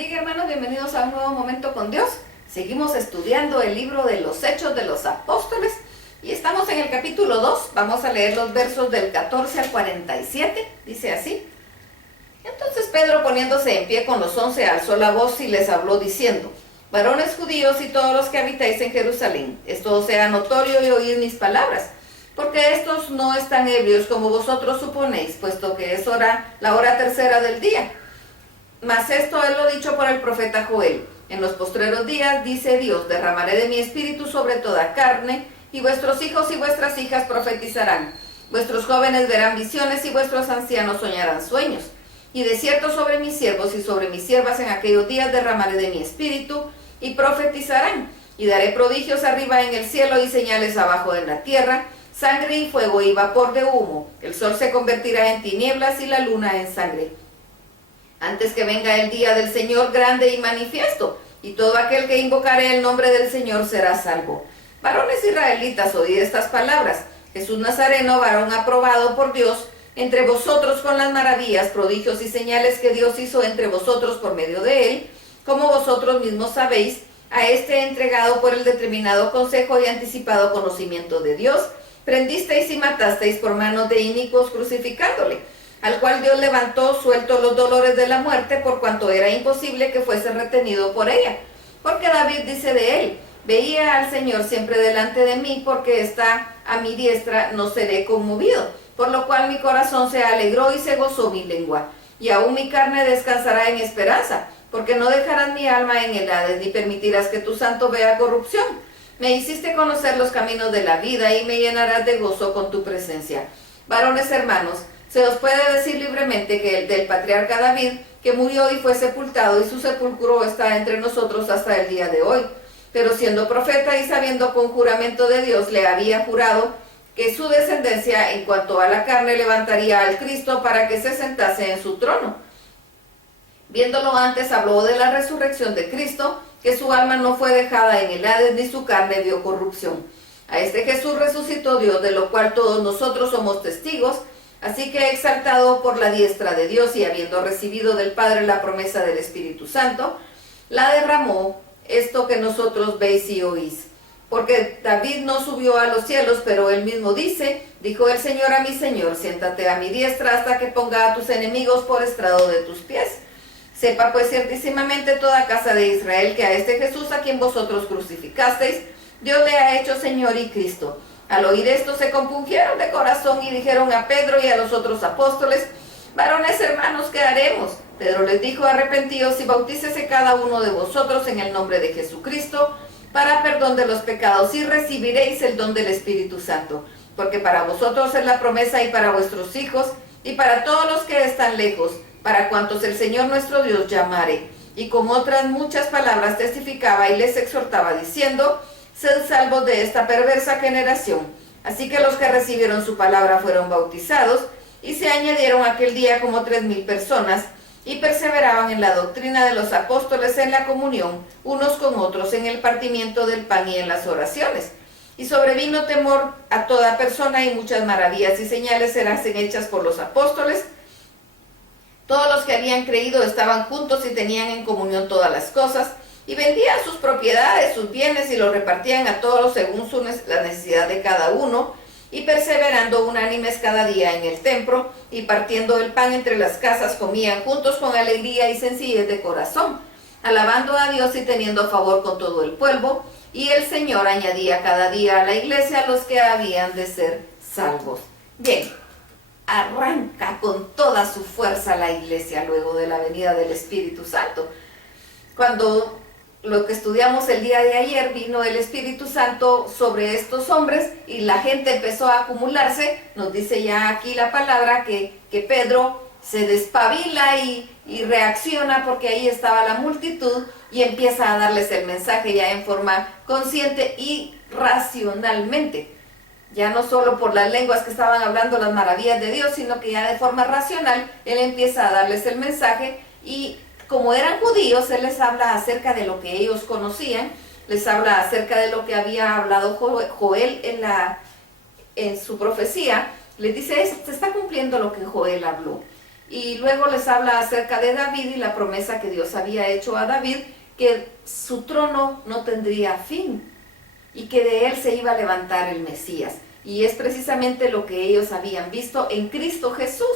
bendiga, hermanos, bienvenidos a un nuevo momento con Dios. Seguimos estudiando el libro de los Hechos de los Apóstoles y estamos en el capítulo 2. Vamos a leer los versos del 14 al 47, dice así. Entonces Pedro, poniéndose en pie con los 11, alzó la voz y les habló diciendo: varones judíos y todos los que habitáis en Jerusalén, esto os sea notorio y oíd mis palabras, porque estos no están ebrios como vosotros suponéis, puesto que es la hora tercera del día. Mas esto es lo dicho por el profeta Joel: en los postreros días, dice Dios, derramaré de mi espíritu sobre toda carne, y vuestros hijos y vuestras hijas profetizarán, vuestros jóvenes verán visiones y vuestros ancianos soñarán sueños. Y de cierto sobre mis siervos y sobre mis siervas en aquellos días derramaré de mi espíritu, y profetizarán, y daré prodigios arriba en el cielo y señales abajo en la tierra, sangre y fuego y vapor de humo. El sol se convertirá en tinieblas y la luna en sangre, antes que venga el día del Señor grande y manifiesto, y todo aquel que invocare el nombre del Señor será salvo. Varones israelitas, oíd estas palabras: Jesús Nazareno, varón aprobado por Dios entre vosotros con las maravillas, prodigios y señales que Dios hizo entre vosotros por medio de él, como vosotros mismos sabéis, a este entregado por el determinado consejo y anticipado conocimiento de Dios, prendisteis y matasteis por manos de inicuos crucificándole, al cual Dios levantó suelto los dolores de la muerte, por cuanto era imposible que fuese retenido por ella. Porque David dice de él: veía al Señor siempre delante de mí, porque está a mi diestra, no seré conmovido. Por lo cual mi corazón se alegró y se gozó mi lengua, y aún mi carne descansará en esperanza, porque no dejarás mi alma en el Hades, ni permitirás que tu santo vea corrupción. Me hiciste conocer los caminos de la vida, y me llenarás de gozo con tu presencia. Varones hermanos, se os puede decir libremente que el del patriarca David, que murió y fue sepultado, y su sepulcro está entre nosotros hasta el día de hoy. Pero siendo profeta y sabiendo con juramento de Dios, le había jurado que su descendencia en cuanto a la carne levantaría al Cristo para que se sentase en su trono. Viéndolo antes, habló de la resurrección de Cristo, que su alma no fue dejada en el Hades, ni su carne vio corrupción. A este Jesús resucitó Dios, de lo cual todos nosotros somos testigos. Así que, exaltado por la diestra de Dios y habiendo recibido del Padre la promesa del Espíritu Santo, la derramó, esto que nosotros veis y oís. Porque David no subió a los cielos, pero él mismo dice: dijo el Señor a mi Señor, siéntate a mi diestra hasta que ponga a tus enemigos por estrado de tus pies. Sepa pues ciertísimamente toda casa de Israel que a este Jesús, a quien vosotros crucificasteis, Dios le ha hecho Señor y Cristo. Al oír esto se compungieron de corazón y dijeron a Pedro y a los otros apóstoles: varones hermanos, ¿qué haremos? Pedro les dijo: arrepentíos y bautícese cada uno de vosotros en el nombre de Jesucristo para perdón de los pecados, y recibiréis el don del Espíritu Santo, porque para vosotros es la promesa, y para vuestros hijos, y para todos los que están lejos, para cuantos el Señor nuestro Dios llamare. Y con otras muchas palabras testificaba y les exhortaba diciendo: sed salvos de esta perversa generación. Así que los que recibieron su palabra fueron bautizados, y se añadieron aquel día como 3,000 personas, y perseveraban en la doctrina de los apóstoles, en la comunión unos con otros, en el partimiento del pan y en las oraciones. Y sobrevino temor a toda persona, y muchas maravillas y señales eran hechas por los apóstoles. Todos los que habían creído estaban juntos y tenían en comunión todas las cosas, y vendían sus propiedades, sus bienes, y los repartían a todos según la necesidad de cada uno, y perseverando unánimes cada día en el templo, y partiendo el pan entre las casas, comían juntos con alegría y sencillez de corazón, alabando a Dios y teniendo favor con todo el pueblo. Y el Señor añadía cada día a la iglesia a los que habían de ser salvos. Bien, arranca con toda su fuerza la iglesia luego de la venida del Espíritu Santo. Cuando lo que estudiamos el día de ayer, vino el Espíritu Santo sobre estos hombres y la gente empezó a acumularse. Nos dice ya aquí la palabra que Pedro se despabila y reacciona, porque ahí estaba la multitud, y empieza a darles el mensaje ya en forma consciente y racionalmente. Ya no solo por las lenguas que estaban hablando las maravillas de Dios, sino que ya de forma racional él empieza a darles el mensaje. Y como eran judíos, él les habla acerca de lo que ellos conocían, les habla acerca de lo que había hablado Joel en su profecía. Les dice: se está cumpliendo lo que Joel habló. Y luego les habla acerca de David y la promesa que Dios había hecho a David, que su trono no tendría fin y que de él se iba a levantar el Mesías. Y es precisamente lo que ellos habían visto en Cristo Jesús.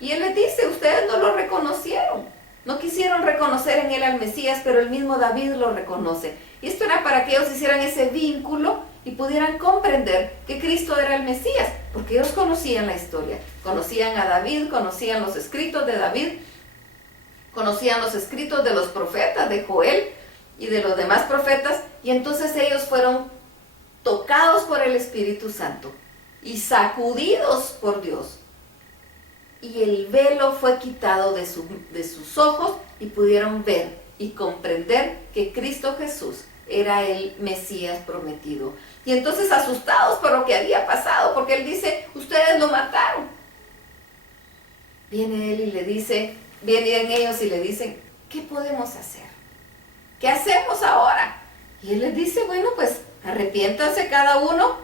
Y él les dice, ustedes no lo reconocieron, no quisieron reconocer en él al Mesías, pero el mismo David lo reconoce. Y esto era para que ellos hicieran ese vínculo y pudieran comprender que Cristo era el Mesías, porque ellos conocían la historia, conocían a David, conocían los escritos de David, conocían los escritos de los profetas, de Joel y de los demás profetas, y entonces ellos fueron tocados por el Espíritu Santo y sacudidos por Dios. Y el velo fue quitado de sus ojos y pudieron ver y comprender que Cristo Jesús era el Mesías prometido. Y entonces asustados por lo que había pasado, porque él dice, ustedes lo mataron. Viene él y le dice, vienen ellos y le dicen, ¿qué podemos hacer? ¿Qué hacemos ahora? Y él les dice, bueno, pues arrepiéntanse cada uno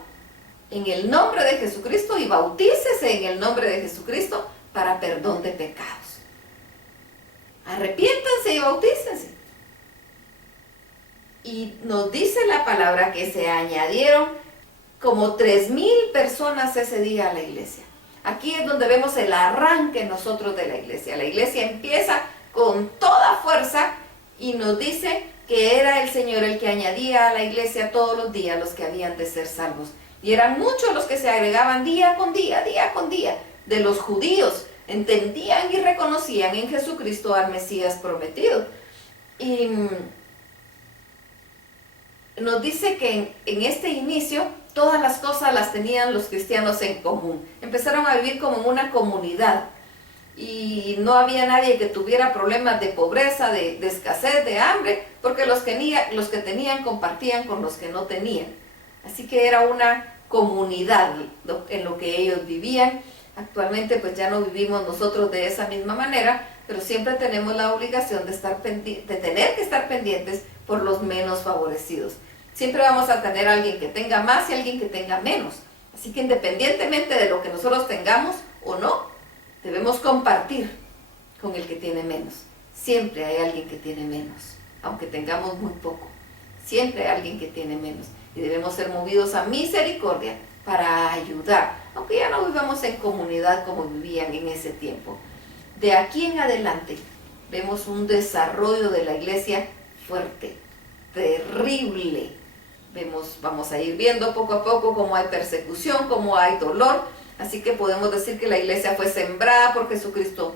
en el nombre de Jesucristo y bautícese en el nombre de Jesucristo para perdón de pecados. Arrepiéntanse y bautícense. Y nos dice la palabra que se añadieron como 3,000 personas ese día a la iglesia. Aquí es donde vemos el arranque nosotros de la iglesia. La iglesia empieza con toda fuerza y nos dice que era el Señor el que añadía a la iglesia todos los días los que habían de ser salvos. Y eran muchos los que se agregaban día con día de los judíos. Entendían y reconocían en Jesucristo al Mesías prometido. Y nos dice que en este inicio todas las cosas las tenían los cristianos en común. Empezaron a vivir como en una comunidad y no había nadie que tuviera problemas de pobreza, de escasez, de hambre, porque los que tenían compartían con los que no tenían. Así que era una comunidad en lo que ellos vivían. Actualmente pues ya no vivimos nosotros de esa misma manera, pero siempre tenemos la obligación de tener que estar pendientes por los menos favorecidos. Siempre vamos a tener alguien que tenga más y alguien que tenga menos. Así que independientemente de lo que nosotros tengamos o no, debemos compartir con el que tiene menos. Siempre hay alguien que tiene menos, aunque tengamos muy poco. Siempre hay alguien que tiene menos. Y debemos ser movidos a misericordia para ayudar, aunque ya no vivamos en comunidad como vivían en ese tiempo. De aquí en adelante vemos un desarrollo de la iglesia fuerte, terrible. Vamos a ir viendo poco a poco cómo hay persecución, cómo hay dolor. Así que podemos decir que la iglesia fue sembrada por Jesucristo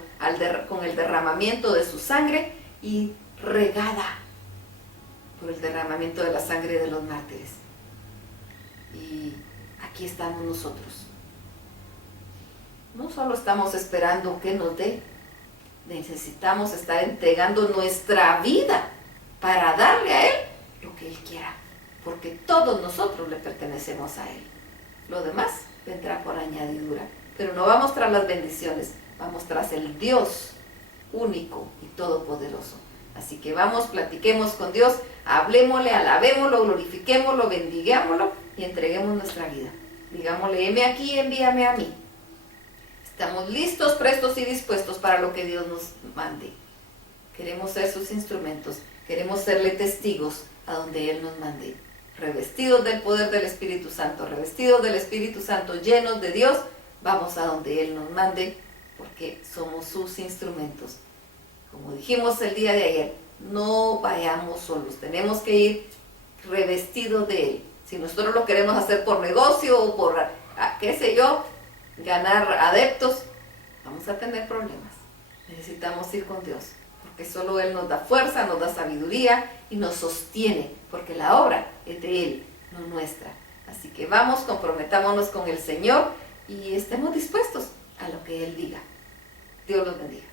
con el derramamiento de su sangre y regada por el derramamiento de la sangre de los mártires. Y aquí estamos nosotros. No solo estamos esperando que nos dé, necesitamos estar entregando nuestra vida para darle a Él lo que Él quiera, porque todos nosotros le pertenecemos a Él. Lo demás vendrá por añadidura, pero no vamos tras las bendiciones, vamos tras el Dios único y todopoderoso. Así que vamos, platiquemos con Dios, hablemosle, alabémoslo, glorifiquémoslo, bendigámoslo y entreguemos nuestra vida. Digámosle, heme aquí, envíame a mí. Estamos listos, prestos y dispuestos para lo que Dios nos mande. Queremos ser sus instrumentos, queremos serle testigos a donde Él nos mande. Revestidos del poder del Espíritu Santo, llenos de Dios, vamos a donde Él nos mande, porque somos sus instrumentos. Como dijimos el día de ayer, no vayamos solos, tenemos que ir revestidos de Él. Si nosotros lo queremos hacer por negocio o por, qué sé yo, ganar adeptos, vamos a tener problemas. Necesitamos ir con Dios, porque solo Él nos da fuerza, nos da sabiduría y nos sostiene, porque la obra es de Él, no nuestra. Así que vamos, comprometámonos con el Señor y estemos dispuestos a lo que Él diga. Dios los bendiga.